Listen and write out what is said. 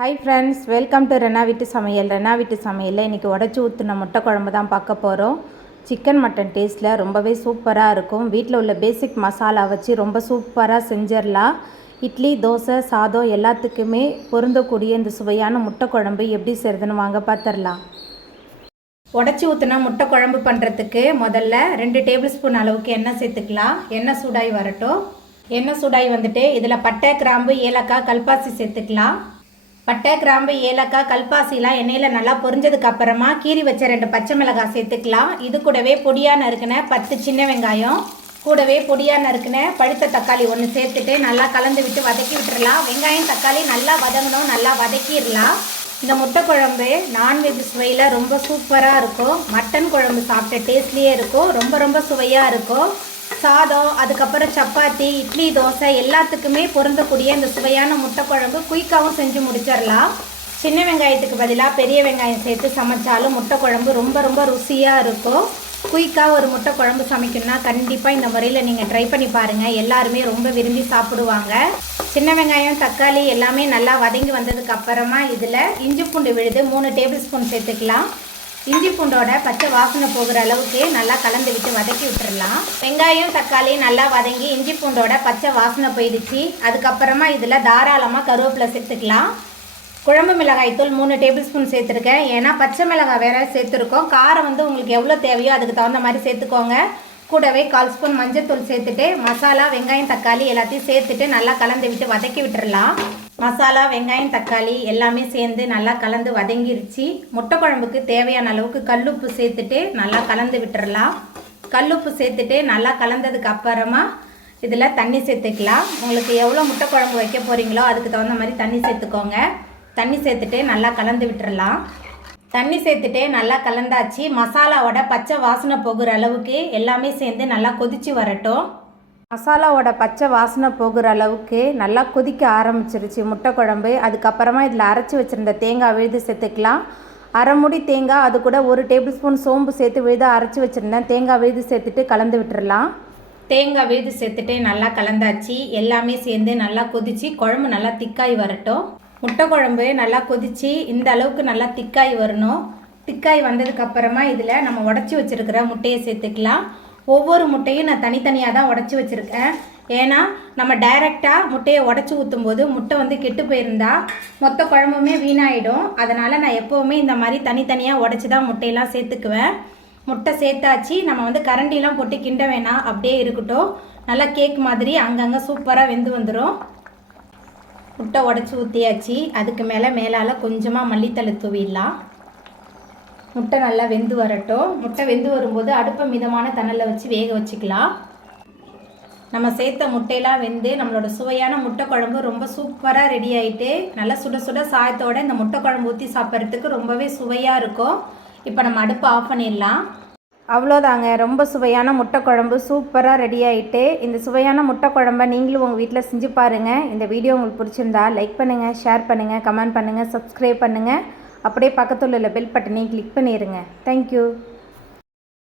Hi friends welcome to Rena வீட்டு சமையல் ரெனா வீட்டு சமையலில் இன்றைக்கி உடச்சி ஊற்றின முட்டை குழம்பு தான் பார்க்க போகிறோம் சிக்கன் மட்டன் டேஸ்ட்டில் ரொம்பவே சூப்பராக இருக்கும். வீட்டில் உள்ள பேசிக் மசாலா வச்சு ரொம்ப சூப்பராக செஞ்சிடலாம் இட்லி தோசை சாதம் எல்லாத்துக்குமே பொருந்தக்கூடிய இந்த சுவையான முட்டை குழம்பு எப்படி செய்கிறதுன்னு வாங்க பார்த்துடலாம் உடச்சி ஊற்றினா முட்டை குழம்பு பண்ணுறதுக்கு முதல்ல ரெண்டு டேபிள் ஸ்பூன் அளவுக்கு எண்ணெய் சேர்த்துக்கலாம். எண்ணெய் சூடாகி வரட்டும். எண்ணெய் சூடாகி வந்துட்டு இதில் பட்டை கிராம்பு ஏலக்காய் கல்பாசி சேர்த்துக்கலாம். பட்டை கிராம்பு ஏலக்காய் கல்பாசிலாம் எண்ணெயில் நல்லா பொரிஞ்சதுக்கு அப்புறமா கீறி வச்ச ரெண்டு பச்சை மிளகாய் சேர்த்துக்கலாம். இது கூடவே பொடியாக நறுக்கின பத்து சின்ன வெங்காயம் கூடவே பொடியாக நறுக்கின பழுத்த தக்காளி ஒன்று சேர்த்துட்டு நல்லா கலந்து விட்டு வதக்கி விட்டுறலாம். வெங்காயம் தக்காளி நல்லா வதங்கணும் நல்லா வதக்கிடலாம். இந்த முட்டை குழம்பு நான்வெஜ் சுவையில் ரொம்ப சூப்பராக இருக்கும். மட்டன் குழம்பு சாப்பிட்ட டேஸ்ட்லேயே இருக்கும். ரொம்ப ரொம்ப சுவையாக இருக்கும். சாதம் அதுக்கப்புறம் சப்பாத்தி இட்லி தோசை எல்லாத்துக்குமே பொருந்தக்கூடிய இந்த சுவையான முட்டை குழம்பு குயிக்காகவும் செஞ்சு முடிச்சிடலாம். சின்ன வெங்காயத்துக்கு பதிலாக பெரிய வெங்காயம் சேர்த்து சமைச்சாலும் முட்டை குழம்பு ரொம்ப ரொம்ப ருசியாக இருக்கும். குயிக்காக ஒரு முட்டை குழம்பு சமைக்கணும்னா கண்டிப்பாக இந்த முறையில் நீங்கள் ட்ரை பண்ணி பாருங்கள் எல்லாருமே ரொம்ப விரும்பி சாப்பிடுவாங்க. சின்ன வெங்காயம் தக்காளி எல்லாமே நல்லா வதங்கி வந்ததுக்கு அப்புறமா இதில் இஞ்சி பூண்டு விழுது மூணு டேபிள் ஸ்பூன் சேர்த்துக்கலாம். இஞ்சி பூண்டோட பச்சை வாசனை போகிற அளவுக்கு நல்லா கலந்து விட்டு வதக்கி விட்டுடலாம் வெங்காயம் தக்காளி நல்லா வதங்கி இஞ்சி பூண்டோட பச்சை வாசனை போயிடுச்சு. அதுக்கப்புறமா இதில் தாராளமாக கருவேப்பிலை சேர்த்துக்கலாம். குழம்பு மிளகாய் தூள் மூணு டேபிள் ஸ்பூன் சேர்த்துருக்கேன். ஏன்னா பச்சை மிளகாய் வேறு சேர்த்துருக்கோம். காரம் வந்து உங்களுக்கு எவ்வளோ தேவையோ அதுக்கு தகுந்த மாதிரி சேர்த்துக்கோங்க. கூடவே கால் ஸ்பூன் மஞ்சள் சேர்த்துட்டு மசாலா வெங்காயம் தக்காளி எல்லாத்தையும் சேர்த்துட்டு நல்லா கலந்து விட்டு வதக்கி விட்டுடலாம் மசாலா வெங்காயம் தக்காளி எல்லாமே சேர்ந்து நல்லா கலந்து வதங்கிருச்சு. முட்டை குழம்புக்கு தேவையான அளவுக்கு கல்லுப்பு சேர்த்துட்டு நல்லா கலந்து விட்டுறலாம். கல்லுப்பு சேர்த்துட்டு நல்லா கலந்ததுக்கு அப்புறமா இதில் தண்ணி சேர்த்துக்கலாம். உங்களுக்கு எவ்வளோ முட்டை குழம்பு வைக்க போகிறீங்களோ அதுக்கு தகுந்த மாதிரி தண்ணி சேர்த்துக்கோங்க. தண்ணி சேர்த்துட்டு நல்லா கலந்து விட்டுறலாம். தண்ணி சேர்த்துட்டு நல்லா கலந்தாச்சு. மசாலாவோட பச்சை வாசனை போகிற அளவுக்கு எல்லாமே சேர்ந்து நல்லா கொதித்து வரட்டும். மசாலாவோட பச்சை வாசனை போகிற அளவுக்கு நல்லா கொதிக்க ஆரம்பிச்சிருச்சு முட்டை குழம்பு. அதுக்கப்புறமா இதில் அரைச்சி வச்சுருந்த தேங்காய் விழுது சேர்த்துக்கலாம். அரை முடி தேங்காய் அது கூட ஒரு டேபிள் ஸ்பூன் சோம்பு சேர்த்து விழுது அரைச்சி வச்சுருந்தேன். தேங்காய் விழுது சேர்த்துட்டு கலந்து விட்டுறலாம். தேங்காய் விழுது சேர்த்துட்டு நல்லா கலந்தாச்சு. எல்லாமே சேர்ந்து நல்லா கொதிச்சு குழம்பு நல்லா திக்காய் வரட்டும். முட்டை குழம்பு நல்லா கொதிச்சு இந்த அளவுக்கு நல்லா திக்காய் வரணும். திக்காய் வந்ததுக்கப்புறமா இதில் நம்ம உடச்சி வச்சுருக்கிற முட்டையை சேர்த்துக்கலாம். ஒவ்வொரு முட்டையும் நான் தனித்தனியாக தான் உடச்சி வச்சுருக்கேன். ஏன்னா நம்ம டைரெக்டாக முட்டையை உடச்சி ஊற்றும் போது முட்டை வந்து கெட்டு போயிருந்தா மொத்த குழம்புமே வீணாயிடும். அதனால் நான் எப்போவுமே இந்த மாதிரி தனித்தனியாக உடச்சி தான் முட்டையெல்லாம் சேர்த்துக்குவேன். முட்டை சேர்த்தாச்சு நம்ம வந்து கரண்டிலாம் போட்டு கிண்ட வேணாம். அப்படியே இருக்கட்டும். நல்லா கேக் மாதிரி அங்கங்கே சூப்பராக வெந்து வந்துடும் முட்டை உடச்சி ஊற்றியாச்சு அதுக்கு மேலே மேலால் கொஞ்சமாக மல்லித்தலை தூவிடலாம். முட்டை நல்லா வெந்து வரட்டும். முட்டை வெந்து வரும்போது அடுப்பை மிதமான தணலில் வச்சு வேக வச்சுக்கலாம். நம்ம சேர்த்த முட்டையெல்லாம் வெந்து நம்மளோட சுவையான முட்டை குழம்பு ரொம்ப சூப்பராக ரெடி ஆகிட்டு நல்லா சுட சுட சாயத்தோட இந்த முட்டை குழம்பு ஊற்றி சாப்பிட்றதுக்கு ரொம்பவே சுவையாக இருக்கும். இப்போ நம்ம அடுப்பை ஆஃப் பண்ணிடலாம். அவ்வளோதாங்க. ரொம்ப சுவையான முட்டை குழம்பு சூப்பராக ரெடி ஆகிட்டு இந்த சுவையான முட்டை குழம்ப நீங்களும் உங்கள் வீட்டில் செஞ்சு பாருங்கள் இந்த வீடியோ உங்களுக்கு பிடிச்சிருந்தா லைக் பண்ணுங்கள் ஷேர் பண்ணுங்கள் கமெண்ட் பண்ணுங்கள் சப்ஸ்கிரைப் பண்ணுங்கள் அப்படியே பக்கத்தில் உள்ள பெல் பட்டனையும் கிளிக் பண்ணிடுங்க தேங்க்யூ